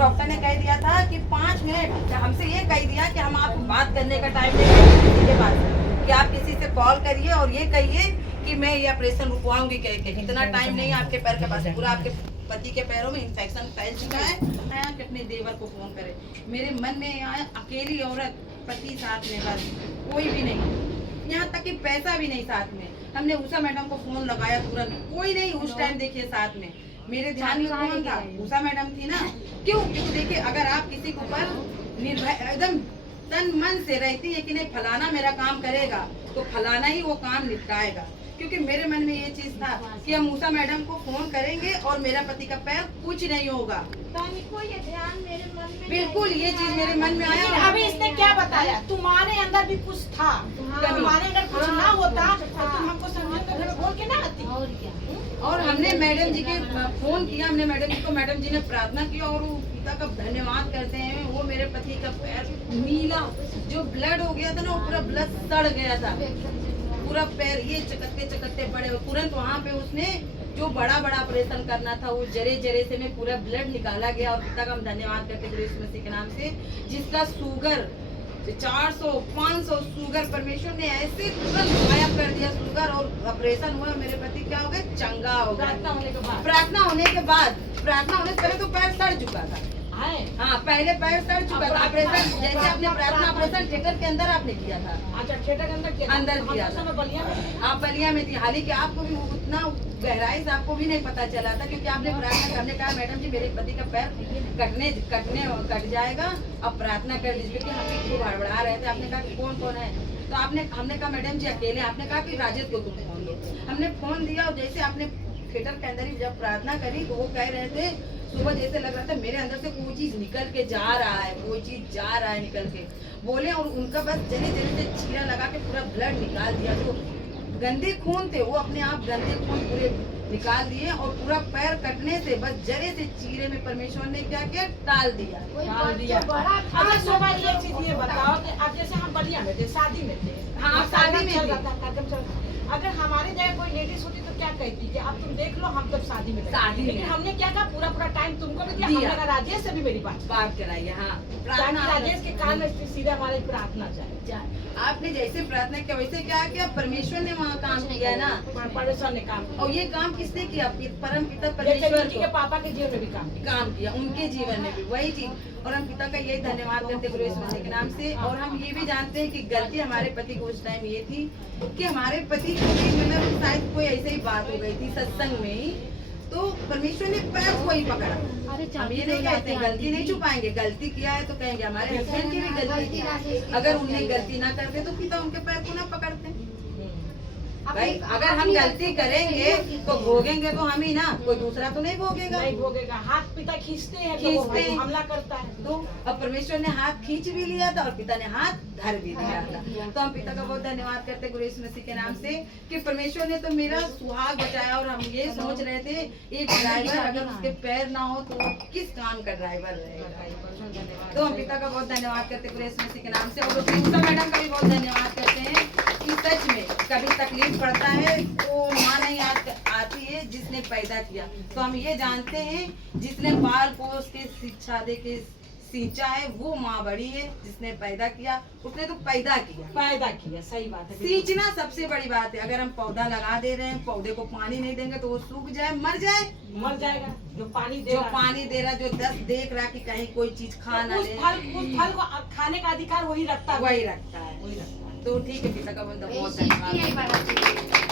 Doctor ने कह दिया था कि 5 मिनट, हमसे ये कह दिया कि हम आपको बात करने का टाइम देंगे किसी के पास, कि आप किसी से कॉल करिए और ये कहिए कि मैं ये ऑपरेशन रुकवाऊंगी कह के। इतना टाइम नहीं है आपके पैर के पास, पूरा आपके पति के पैरों में इन्फेक्शन फैल चुका है। यहाँ कि अपने देवर को फोन करे। मेरे मन में यहाँ अकेली औरत, पति साथ में, बस कोई भी नहीं, यहाँ तक कि पैसा भी नहीं साथ में। हमने उषा मैडम को फोन लगाया, तुरंत कोई नहीं उस टाइम। देखिए साथ में मेरे ध्यान में कौन था? उषा मैडम थी ना। क्यों? क्योंकि देखिए अगर आप किसी के ऊपर निर्भय एकदम तन मन से रहती है कि नहीं फलाना मेरा काम करेगा, तो फलाना ही वो काम निपटाएगा। क्योंकि मेरे मन में ये चीज था कि हम उषा मैडम को फोन करेंगे और मेरा पति का पैर कुछ नहीं होगा। ये ध्यान मेरे मन में बिल्कुल ये चीज मेरे मन में आया। अभी इसने क्या बताया? तुम्हारे अंदर भी कुछ था, तुम्हारे अंदर कुछ ना होता तो तुम हमको समझ कर बोल के ना आती। और क्या? और हमने मैडम जी के फोन किया, हमने मैडम जी को, मैडम जी ने प्रार्थना की और वो पिता का धन्यवाद करते हैं। वो मेरे पति का पैर नीला, जो ब्लड हो गया था ना, वो पूरा ब्लड सड़ गया था, पूरा पैर ये चकत्ते चकत्ते पड़े। तुरंत वहाँ पे उसने जो बड़ा बड़ा ऑपरेशन करना था, वो जरे जरे से में पूरा ब्लड निकाला गया। और पिता का हम धन्यवाद करते हैं यीशु मसीह के नाम से, जिसका शुगर 400-500 शुगर परमेश्वर ने ऐसे तुरंत गायब कर दिया शुगर। और ऑपरेशन हुआ, मेरे पति क्या हो गए? चंगा हो गया। प्रार्थना होने के बाद, प्रार्थना होने से पहले तो पैर सड़ चुका था। हाँ, पहले पैर सड़ चुका था। ऑपरेशन जैसे आपने प्रार्थना ऑपरेशन थिएटर के अंदर आपने किया था। अच्छा, थिएटर के अंदर किया था। आप बलिया में थी, हालांकि आपको भी उतना गहराई से आपको भी नहीं पता चला था, क्योंकि आपने प्रार्थना, हमने कहा मैडम जी मेरे पति का पैर कट जाएगा, अब प्रार्थना कर लीजिए। क्योंकि हम भी खूब हड़बड़ा रहे थे। आपने कहा कि कौन कौन है, तो हमने कहा मैडम जी अकेले। आपने कहा कि राजेश को तुम फोन दो। हमने फोन दिया और जैसे आपने थिएटर के अंदर ही जब प्रार्थना करी तो वो कह रहे थे, सुबह जैसे लग रहा था मेरे अंदर से कोई चीज निकल के जा रहा है, कोई चीज जा रहा है निकल के बोले। और उनका बस जरे जरे से चीरा लगा के पूरा ब्लड निकाल दिया। जो गंदे खून थे वो अपने आप गंदे खून पूरे निकाल दिए। और पूरा पैर कटने से बस जरे से चीरे में परमेश्वर ने क्या किया? टाल दिया। अच्छा शोभा, ये चीज ये बताओ कि अब जैसे हम बलिया में थे, शादी में थे, हाँ शादी में थे। अगर हमारी जगह कोई लेडीज होती तो क्या कहती कि अब तुम देख लो हम तब शादी में, लेकिन हमने क्या कहा पूरा टाइम तुमको भी दिया। हमने कहा राजेश से भी मेरी बात कराई। हाँ, राजेश के कान में सीधा हमारी प्रार्थना चाहिए। आपने जैसे प्रार्थना किया वैसे क्या किया? परमेश्वर ने वहाँ काम किया ना, परमेश्वर ने काम किया। और ये काम किसने किया? परम पिता परमेश्वर के पापा के जीवन में भी काम किया, उनके जीवन में भी वही चीज। और हम पिता का यही धन्यवाद करते हैं यीशु मसीह के नाम से। और हम ये भी जानते हैं कि गलती हमारे पति को उस टाइम ये थी कि हमारे पति मतलब शायद कोई ऐसे ही बात हो गई थी सत्संग में ही, तो परमेश्वर ने पैर को ही पकड़ा। हम ये नहीं कहते, गलती नहीं छुपाएंगे, गलती किया है तो कहेंगे हमारे हस्बैंड की भी गलती की। अगर उन्हें गलती ना करते तो पिता उनके पैर को ना पकड़ते। भाई अगर हम गलती करेंगे तो भोगेंगे तो हम ही ना, कोई दूसरा तो नहीं भोगेगा। हाथ पिता खींचते हैं, हमला करता है। तो अब परमेश्वर ने हाथ खींच भी लिया था और पिता ने हाथ धर भी दिया था। तो हम पिता का बहुत धन्यवाद करते हैं यीशु मसीह के नाम से कि परमेश्वर ने तो मेरा सुहाग बचाया। और हम ये सोच रहे थे एक ड्राइवर अगर उसके पैर ना हो तो किस काम का ड्राइवर रहेगा। तो हम पिता का बहुत धन्यवाद करते हैं यीशु मसीह के नाम से। और उषा मैडम का भी बहुत धन्यवाद करते हैं कि सच में कभी तकलीफ पड़ता है तो माँ नहीं आती है जिसने पैदा किया। तो हम ये जानते हैं जिसने पाल पोस के शिक्षा दे के सींचा है वो माँ बड़ी है। जिसने पैदा किया उसने तो पैदा किया। सही बात है। सींचना सबसे बड़ी बात है। अगर हम पौधा लगा दे रहे हैं, पौधे को पानी नहीं देंगे तो वो सूख जाए, मर जाएगा। जो पानी दे रहा, जो देख रहा कि कहीं कोई चीज खा ना ले, उस फल को खाने का अधिकार वही रखता है। तो ठीक है, पिता का बहुत धन्यवाद।